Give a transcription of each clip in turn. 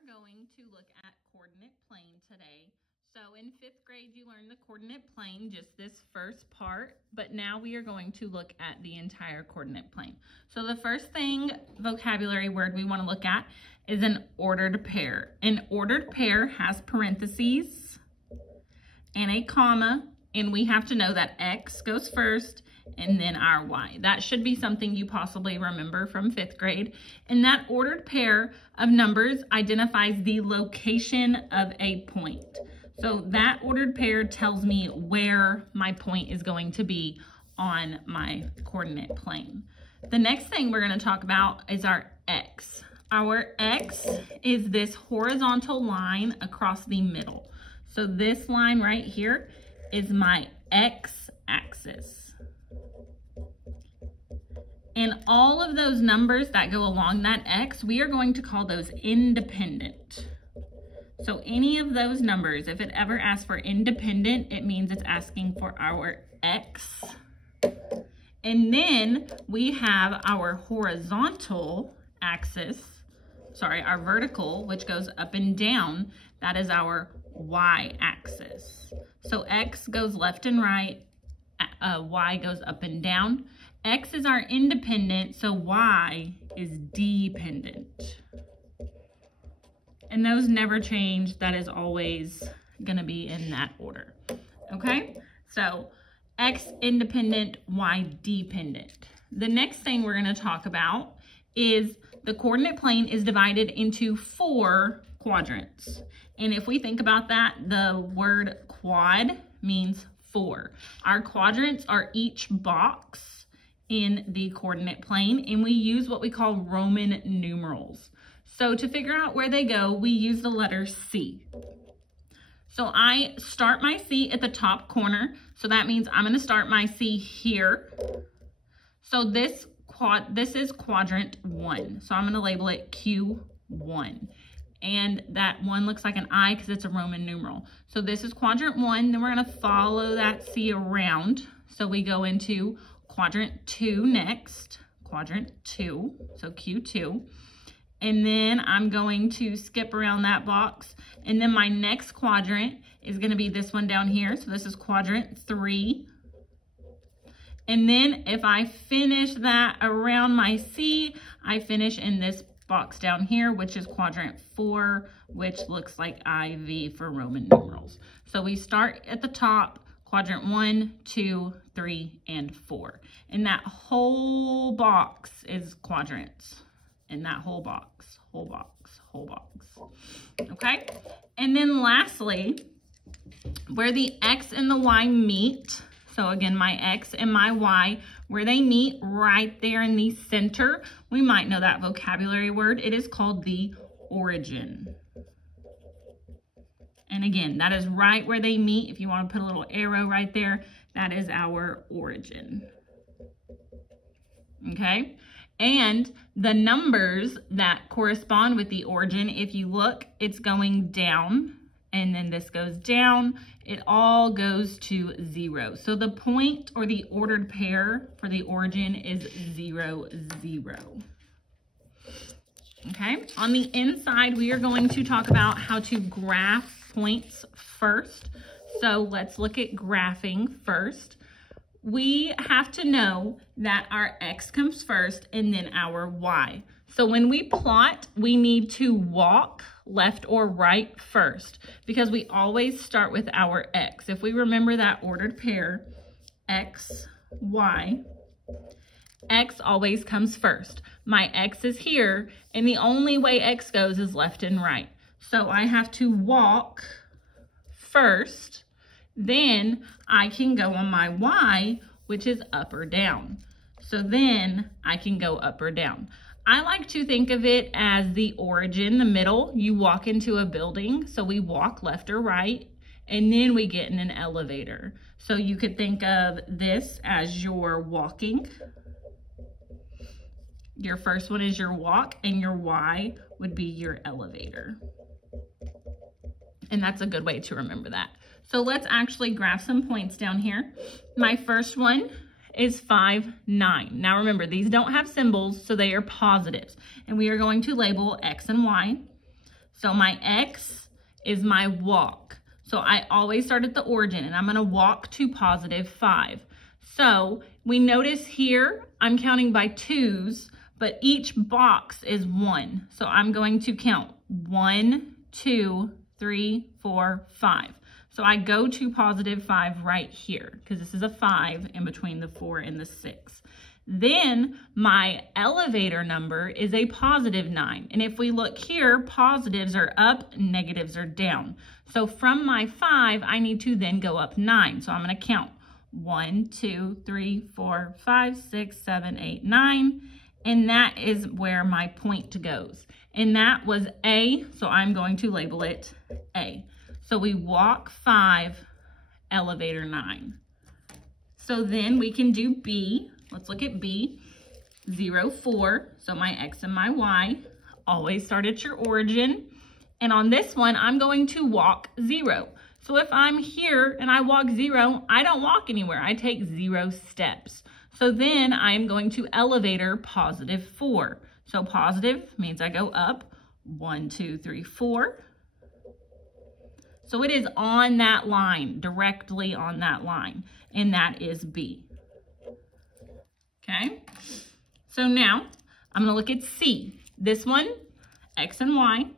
are going to look at coordinate plane today. So in 5th grade, you learned the coordinate plane, just this first part, but now we are going to look at the entire coordinate plane. So the first thing, vocabulary word we want to look at is an ordered pair. An ordered pair has parentheses and a comma, and we have to know that X goes first and then our Y. That should be something you possibly remember from 5th grade. And that ordered pair of numbers identifies the location of a point. So that ordered pair tells me where my point is going to be on my coordinate plane. The next thing we're going to talk about is our X. Our X is this horizontal line across the middle. So this line right here is my X axis. And all of those numbers that go along that X, we are going to call those independent. So any of those numbers, if it ever asks for independent, it means it's asking for our X. And then we have our horizontal axis, our vertical, which goes up and down. That is our Y axis. So X goes left and right, Y goes up and down. X is our independent, so Y is dependent. And those never change. That is always gonna be in that order, okay? So X independent, Y dependent. The next thing we're gonna talk about is the coordinate plane is divided into 4 quadrants. And if we think about that, the word quad means 4. Our quadrants are each box in the coordinate plane, and we use what we call Roman numerals. So to figure out where they go, we use the letter C. So I start my C at the top corner. So that means I'm going to start my C here. So this is quadrant 1. So I'm going to label it Q1. And that 1 looks like an I because it's a Roman numeral. So this is quadrant 1. Then we're going to follow that C around. So we go into quadrant 2 next, quadrant 2, so Q2. And then I'm going to skip around that box. And then my next quadrant is going to be this one down here. So this is quadrant 3. And then if I finish that around my C, I finish in this box down here, which is quadrant 4, which looks like IV for Roman numerals. So we start at the top, quadrant 1, 2, 3, and 4. And that whole box is quadrants. And that whole box, whole box, whole box. Okay? And then lastly, where the X and the Y meet, so again, my X and my Y, where they meet right there in the center, we might know that vocabulary word. It is called the origin. And again, that is right where they meet. If you want to put a little arrow right there, that is our origin. Okay? And the numbers that correspond with the origin, if you look, it's going down, and then this goes down. It all goes to 0. So the point or the ordered pair for the origin is 0, 0. Okay? On the inside, we are going to talk about how to graph points first. So let's look at graphing first. We have to know that our X comes first and then our Y. So when we plot, we need to walk left or right first because we always start with our X. If we remember that ordered pair, X, Y, X always comes first. My X is here, and the only way X goes is left and right. So I have to walk first, then I can go on my Y, which is up or down. So then I can go up or down. I like to think of it as the origin, the middle. You walk into a building, so we walk left or right, and then we get in an elevator. So you could think of this as your walking. Your first one is your walk, and your Y would be your elevator. And that's a good way to remember that. So let's actually graph some points down here. My first one is 5, 9. Now remember, these don't have symbols, so they are positives. And we are going to label X and Y. So my X is my walk. So I always start at the origin, and I'm gonna walk to +5. So we notice here, I'm counting by 2s, but each box is 1. So I'm going to count 1, 2, 3, 4, 5. So I go to +5 right here, because this is a 5 in between the 4 and the 6. Then my elevator number is a +9. And if we look here, positives are up, negatives are down. So from my 5, I need to then go up 9. So I'm going to count 1, 2, 3, 4, 5, 6, 7, 8, 9. And that is where my point goes. And that was A, so I'm going to label it A. So we walk 5, elevator 9. So then we can do B. Let's look at B. 0, 4, so my X and my Y. Always start at your origin. And on this one, I'm going to walk 0. So if I'm here and I walk 0, I don't walk anywhere. I take 0 steps. So then I am going to elevator +4. So positive means I go up 1, 2, 3, 4. So it is on that line, directly on that line, and that is B. Okay, so now I'm gonna look at C. This one, X and Y.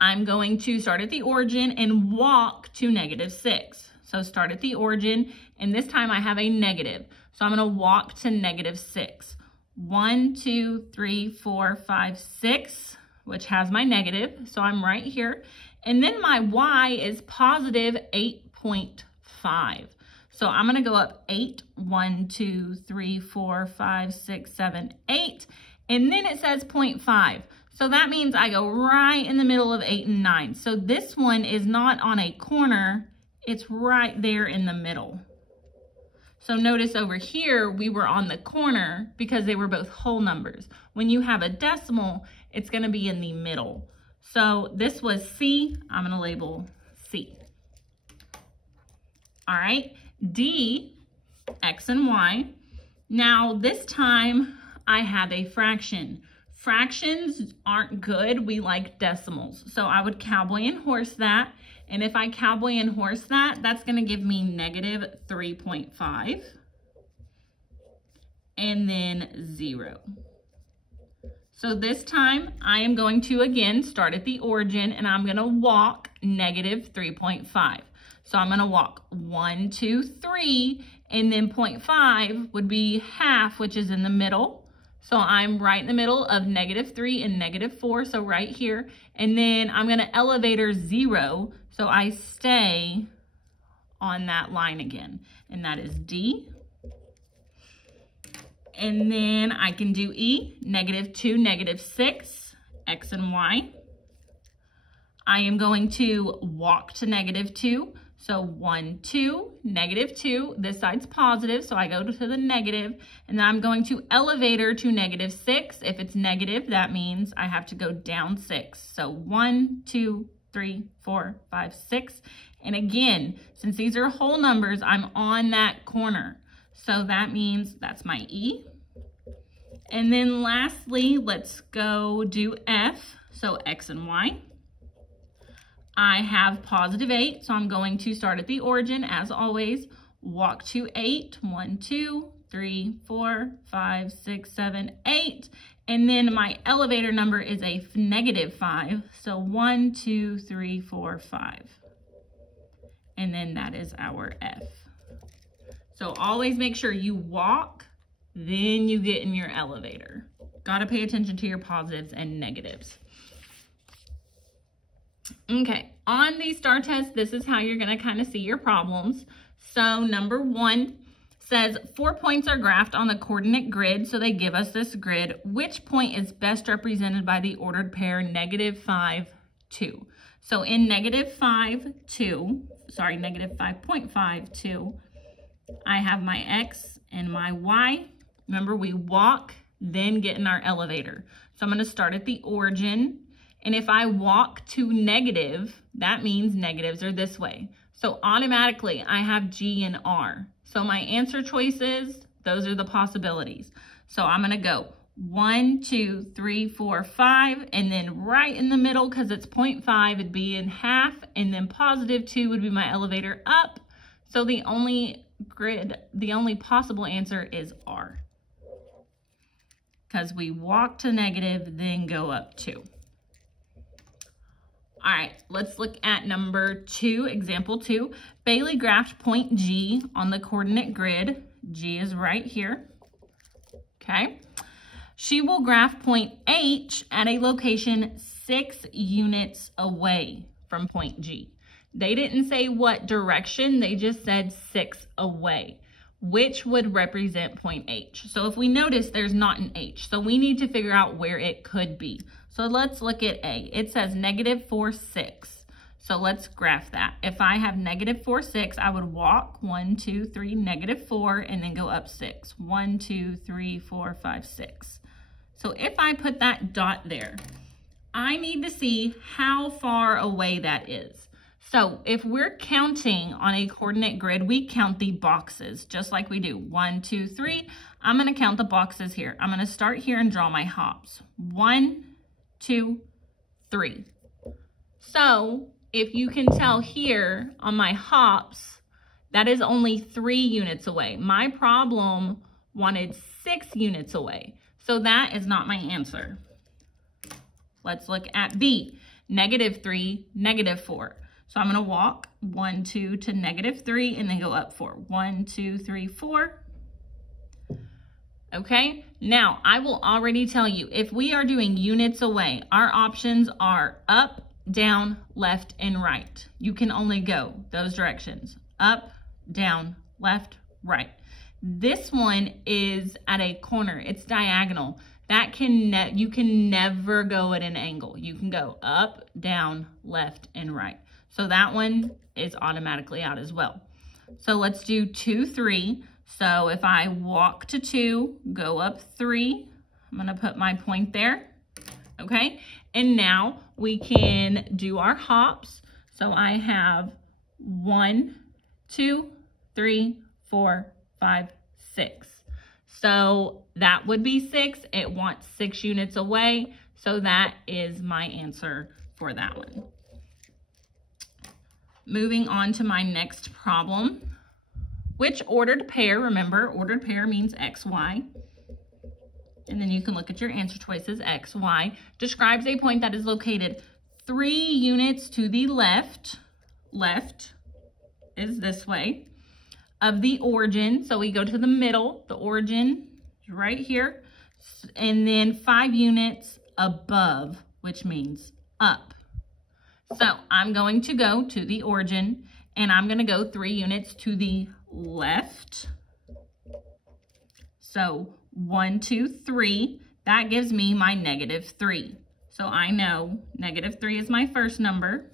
I'm going to start at the origin and walk to -6. So start at the origin, and this time I have a negative. So I'm gonna walk to -6. 1, 2, 3, 4, 5, 6, which has my negative. So I'm right here. And then my Y is +8.5. So I'm gonna go up 8, 1, 2, 3, 4, 5, 6, 7, 8. And then it says 0.5. So that means I go right in the middle of 8 and 9. So this one is not on a corner, it's right there in the middle. So notice over here, we were on the corner because they were both whole numbers. When you have a decimal, it's gonna be in the middle. So this was C, I'm gonna label C. All right, D, X and Y. Now this time I have a fraction. Fractions aren't good, we like decimals. So I would cowboy and horse that. And if I cowboy and horse that, that's gonna give me -3.5 and then 0. So this time I am going to again start at the origin and I'm gonna walk -3.5. So I'm gonna walk 1, 2, 3, and then 0.5 would be half, which is in the middle. So I'm right in the middle of -3 and -4, so right here. And then I'm gonna elevator 0, so I stay on that line again, and that is D. And then I can do E, -2, -6, X and Y. I am going to walk to -2. So 1, 2, -2, this side's positive, so I go to the negative, and then I'm going to elevator to -6. If it's negative, that means I have to go down 6. So 1, 2, 3, 4, 5, 6. And again, since these are whole numbers, I'm on that corner. So that means that's my E. And then lastly, let's go do F, so X and Y. I have +8, so I'm going to start at the origin as always, walk to 8, 1, 2, 3, 4, 5, 6, 7, 8. And then my elevator number is a -5, so 1, 2, 3, 4, 5. And then that is our F. So always make sure you walk, then you get in your elevator. Gotta pay attention to your positives and negatives. Okay, on the STAR test, this is how you're gonna kind of see your problems. So number 1 says 4 points are graphed on the coordinate grid. So they give us this grid. Which point is best represented by the ordered pair -5, 2? So in -5, 2, sorry, -5.5, 2, I have my X and my Y. Remember, we walk, then get in our elevator. So I'm gonna start at the origin. And if I walk to negative, that means negatives are this way. So automatically I have G and R. So my answer choices, those are the possibilities. So I'm gonna go 1, 2, 3, 4, 5, and then right in the middle, because it's 0.5, it'd be in half, and then positive 2 would be my elevator up. So the only possible answer is R, because we walk to negative, then go up 2. All right, let's look at number 2, example 2. Bailey graphed point G on the coordinate grid. G is right here, okay? She will graph point H at a location 6 units away from point G. They didn't say what direction, they just said 6 away, which would represent point H. So if we notice, there's not an H, so we need to figure out where it could be. So let's look at A. It says -4, 6. So let's graph that. If I have -4, 6, I would walk 1, 2, 3, -4, and then go up 6. 1, 2, 3, 4, 5, 6. So if I put that dot there, I need to see how far away that is. So if we're counting on a coordinate grid, we count the boxes, just like we do. 1, 2, 3. I'm going to count the boxes here. I'm going to start here and draw my hops. 1, 2, 3. So if you can tell here on my hops, that is only 3 units away. My problem wanted 6 units away. So that is not my answer. Let's look at B, -3, -4. So I'm going to walk 1, 2 to -3 and then go up 4. 1, 2, 3, 4. Okay, now I will already tell you, if we are doing units away, our options are up, down, left, and right. You can only go those directions. Up, down, left, right. This one is at a corner. It's diagonal. That you can never go at an angle. You can go up, down, left, and right. So that one is automatically out as well. So let's do 2, 3. So if I walk to 2, go up 3, I'm going to put my point there. Okay. And now we can do our hops. So I have 1, 2, 3, 4, 5, 6. So that would be 6. It wants 6 units away. So that is my answer for that one. Moving on to my next problem. Which ordered pair, remember, ordered pair means X, Y. And then you can look at your answer choices, X, Y, describes a point that is located 3 units to the left is this way, of the origin. So we go to the middle, the origin is right here, and then 5 units above, which means up. So I'm going to go to the origin, and I'm going to go 3 units to the left. So 1, 2, 3, that gives me my -3. So I know -3 is my first number.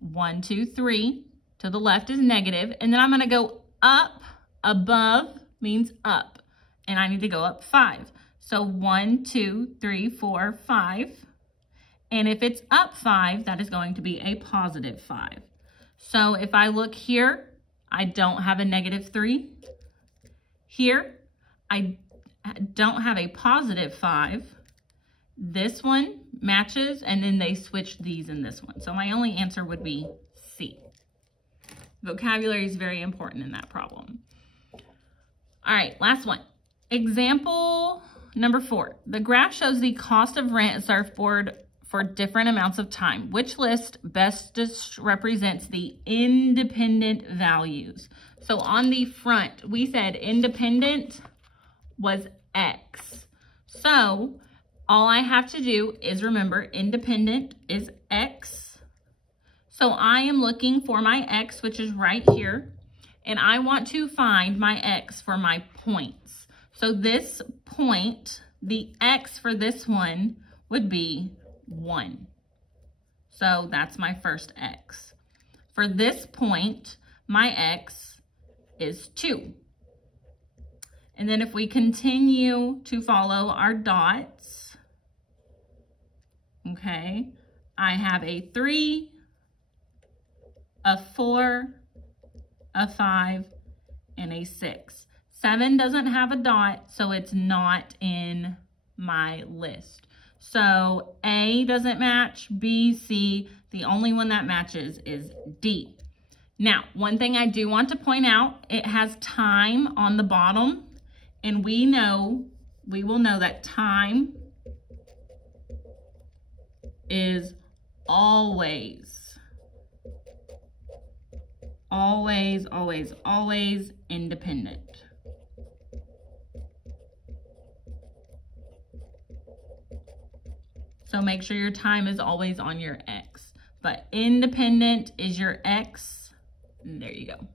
1, 2, 3 to the left is negative. And then I'm going to go up, above means up. And I need to go up 5. So 1, 2, 3, 4, 5. And if it's up 5, that is going to be a positive 5. So if I look here, I don't have a -3. Here, I don't have a positive 5. This one matches, and then they switched these in this one. So my only answer would be C. Vocabulary is very important in that problem. All right, last one. Example number 4. The graph shows the cost of rent at Surfboard for different amounts of time. Which list best represents the independent values? So on the front, we said independent was X. So all I have to do is remember independent is X. So I am looking for my X, which is right here, and I want to find my X for my points. So this point, the X for this one would be 1. So that's my first X. For this point, my X is 2. And then if we continue to follow our dots, okay, I have a 3, a 4, a 5, and a 6. 7 doesn't have a dot, so it's not in my list. So A doesn't match, B, C. The only one that matches is D. Now, one thing I do want to point out, it has time on the bottom, and we will know that time is always independent. So make sure your time is always on your X, but independent is your X. And there you go.